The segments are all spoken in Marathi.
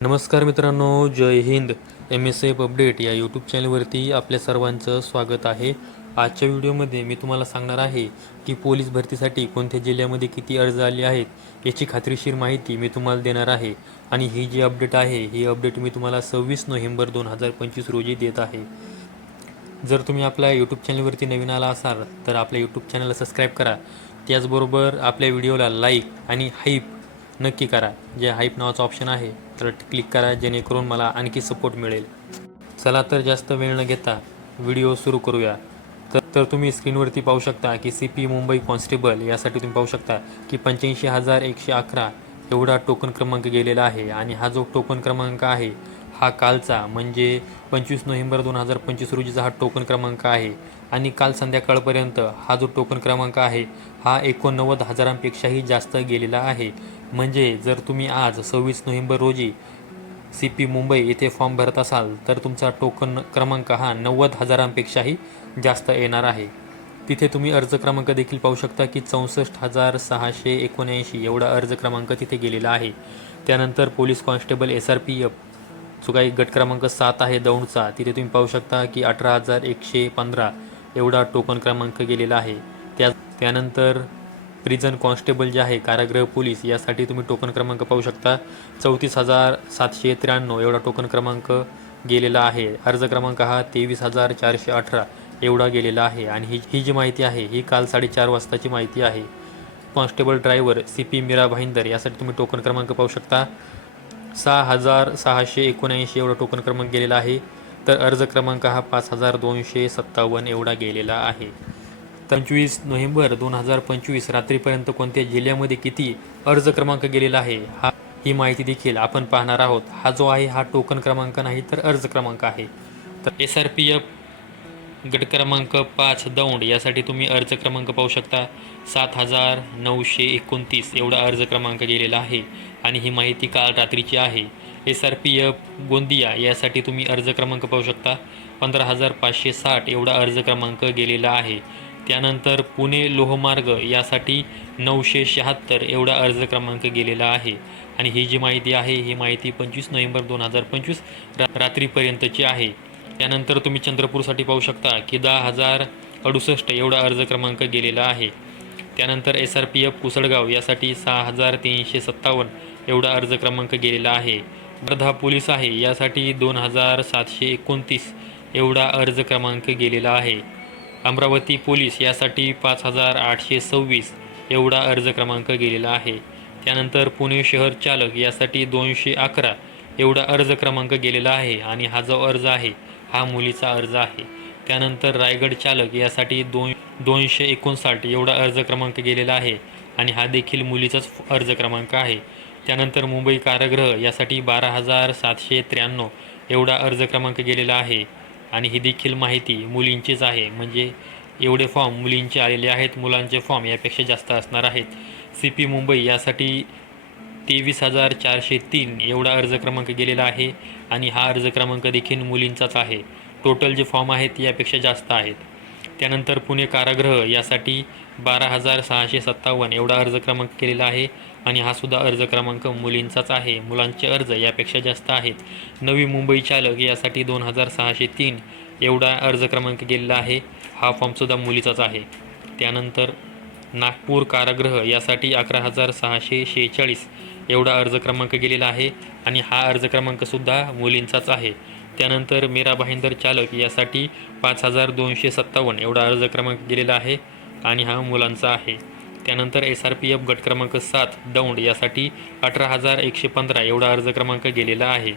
नमस्कार मित्रांनो जय Hind. M S F update या यूट्यूब चॅनलवरती आपल्या सर्वांचं स्वागत आहे. आजच्या व्हिडिओमध्ये मी तुम्हाला सांगणार आहे की पोलीस भरतीसाठी कोणत्या जिल्ह्यामध्ये किती अर्ज आले आहेत याची खात्रीशीर माहिती मी तुम्हाला देणार आहे. आणि ही जी अपडेट आहे ही अपडेट मी तुम्हाला सव्वीस नोव्हेंबर दोन हजार पंचवीस रोजी देत आहे. जर तुम्ही आपल्या यूट्यूब चॅनलवरती नवीन आला असाल तर आपल्या यूट्यूब चॅनलला सबस्क्राईब करा. त्याचबरोबर आपल्या व्हिडिओला लाईक आणि हाईप नक्की करा जे हाईप नावाचं ऑप्शन आहे. तर क्लिक करा जेणेकरून मला आणखी सपोर्ट मिळेल. चला तर जास्त वेळ न घेता व्हिडिओ सुरू करूया. तर तर तुम्ही स्क्रीनवरती पाहू शकता की सी पी मुंबई कॉन्स्टेबल यासाठी तुम्ही पाहू शकता की पंच्याऐंशी हजार एकशे अकरा एवढा टोकन क्रमांक गेलेला आहे आणि हा जो टोकन क्रमांक आहे हा कालचा म्हणजे पंचवीस नोव्हेंबर दोन हजार पंचवीस रोजीचा हा टोकन क्रमांक आहे. आणि काल संध्याकाळपर्यंत हा जो टोकन क्रमांक आहे हा एकोणनव्वद हजारांपेक्षाही जास्त गेलेला आहे. म्हणजे जर तुम्ही आज सव्वीस नोव्हेंबर रोजी सी पी मुंबई येथे फॉर्म भरत असाल तर तुमचा टोकन क्रमांक हा नव्वद हजारांपेक्षाही जास्त येणार आहे. तिथे तुम्ही अर्ज क्रमांक देखील पाहू शकता की चौसष्ट हजार सहाशे एकोणऐंशी एवढा अर्ज क्रमांक तिथे गेलेला आहे. त्यानंतर police constable S R P F जो काही गट क्रमांक सात आहे दौंडचा. तिथे तुम्ही पाहू शकता की अठरा हजार एकशे पंधरा एवढा टोकन क्रमांक गेलेला आहे. त्या त्यानंतर प्रिझन कॉन्स्टेबल जे आहे कारागृह पोलीस यासाठी तुम्ही टोकन क्रमांक पाहू शकता. चौतीस हजार सातशे त्र्याण्णव एवढा टोकन क्रमांक गेलेला आहे. अर्ज क्रमांक हा तेवीस हजार चारशे अठरा एवढा गेलेला आहे. आणि ही ही जी माहिती आहे ही काल साडेचार वाजताची माहिती आहे. Constable driver C P Mira Bhayandar यासाठी तुम्ही टोकन क्रमांक पाहू शकता. सहा हजार सहाशे एकोणऐंशी एवढा टोकन क्रमांक गेलेला आहे. तर अर्ज क्रमांक हा पाच हजार दोनशे सत्तावन्न एवढा गेलेला आहे. पंचवीस नोव्हेंबर दोन हजार पंचवीस रात्रीपर्यंत कोणत्या जिल्ह्यामध्ये किती अर्ज क्रमांक गेलेला आहे? हा ही माहिती देखील आपण पाहणार आहोत. हा जो आहे हा टोकन क्रमांक नाही तर अर्ज क्रमांक आहे. तर एस आर पी एफ गट क्रमांक पाच दौंड यासाठी तुम्ही अर्ज क्रमांक पाहू शकता. सात हजार नऊशे एकोणतीस एवढा अर्ज क्रमांक गेलेला आहे आणि ही माहिती काल रात्रीची आहे. S R P F Gondia यासाठी तुम्ही अर्ज क्रमांक पाहू शकता. पंधरा हजार पाचशे साठ एवढा अर्ज क्रमांक गेलेला आहे. त्यानंतर पुणे लोहमार्ग यासाठी नऊशे शहात्तर एवढा अर्ज क्रमांक गेलेला आहे. आणि ही जी माहिती आहे ही माहिती पंचवीस नोव्हेंबर दोन हजार पंचवीस रा रात्रीपर्यंतची आहे. त्यानंतर तुम्ही चंद्रपूरसाठी पाहू शकता की दहा हजार अडुसष्ट एवढा अर्ज क्रमांक गेलेला आहे. त्यानंतर S R P F Kusalgaon यासाठी सहा हजार तीनशे सत्तावन्न एवढा अर्ज क्रमांक गेलेला आहे. वर्धा पोलीस आहे यासाठी दोन हजार सातशे एकोणतीस एवढा अर्ज क्रमांक गेलेला आहे. अमरावती पोलीस यासाठी पाच हजार आठशे सव्वीस एवढा अर्ज क्रमांक गेलेला आहे. त्यानंतर पुणे शहर चालक यासाठी दोनशे अकरा एवढा अर्ज क्रमांक गेलेला आहे आणि हा जो अर्ज आहे हा मुलीचा अर्ज आहे. त्यानंतर रायगड चालक यासाठी दोन दोनशे एकोणसाठ एवढा अर्ज क्रमांक गेलेला आहे आणि हा देखील मुलीचाच अर्ज क्रमांक आहे. त्यानंतर मुंबई कारागृह यासाठी बारा हजार सातशे त्र्याण्णव एवढा अर्ज क्रमांक गेलेला आहे आणि ही देखील माहिती मुलींचीच आहे. म्हणजे एवढे फॉर्म मुलींचे आलेले आहेत मुलांचे फॉर्म यापेक्षा जास्त असणार आहेत. सी पी मुंबई यासाठी तेवीस हजार चारशे तीन एवढा अर्ज क्रमांक गेलेला आहे आणि हा अर्ज क्रमांक देखील मुलींचाच आहे. टोटल जे फॉर्म आहेत यापेक्षा जास्त आहेत. त्यानंतर पुणे कारागृह यासाठी बारा हजार सहाशे सत्तावन्न एवढा अर्ज क्रमांक केलेला आहे आणि हा सुद्धा अर्ज क्रमांक मुलींचाच आहे. मुलांचे अर्ज यापेक्षा जास्त आहेत. नवी मुंबई चालक यासाठी दोन हजार सहाशे तीन एवढा अर्ज क्रमांक गेलेला आहे. हा फॉर्मसुद्धा मुलीचाच आहे. त्यानंतर नागपूर कारागृह यासाठी अकरा हजार सहाशे शेहेचाळीस एवढा अर्ज क्रमांक गेलेला आहे आणि हा अर्ज क्रमांकसुद्धा मुलींचाच आहे. त्यानंतर मीरा भाईंदर चालक यासाठी पाच हजार दोनशे सत्तावन्न एवढा अर्ज क्रमांक गेलेला आहे आणि हा मुलांचा आहे. त्यानंतर एस आर पी एफ गट क्रमांक सात दौंड यासाठी अठरा हजार एकशे पंधरा एवढा अर्ज क्रमांक गेलेला आहे.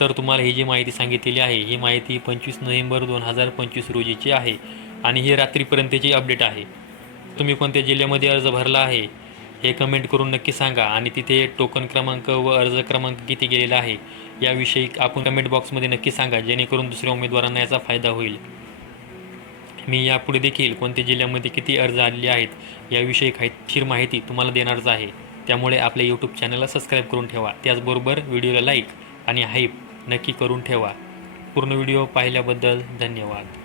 तर तुम्हाला ही जी माहिती सांगितलेली आहे ही माहिती पंचवीस नोव्हेंबर दोन हजार पंचवीस रोजीची आहे आणि ही रात्रीपर्यंतची अपडेट आहे. तुम्ही कोणत्या जिल्ह्यामध्ये अर्ज भरला आहे? हे कमेंट करून नक्की सांगा आणि तिथे टोकन क्रमांक व अर्ज क्रमांक किती गेलेला आहे याविषयी आपण कमेंट बॉक्समध्ये नक्की सांगा जेणेकरून दुसऱ्या उमेदवारांना याचा फायदा होईल. मी यापुढे देखील कोणत्या जिल्ह्यामध्ये किती अर्ज आलेले आहेत याविषयी खायशीर माहिती तुम्हाला देणारच आहे. त्यामुळे आपल्या यूट्यूब चॅनलला सबस्क्राईब करून ठेवा. त्याचबरोबर व्हिडिओला लाईक आणि हाईप नक्की करून ठेवा. पूर्ण व्हिडिओ पाहिल्याबद्दल धन्यवाद.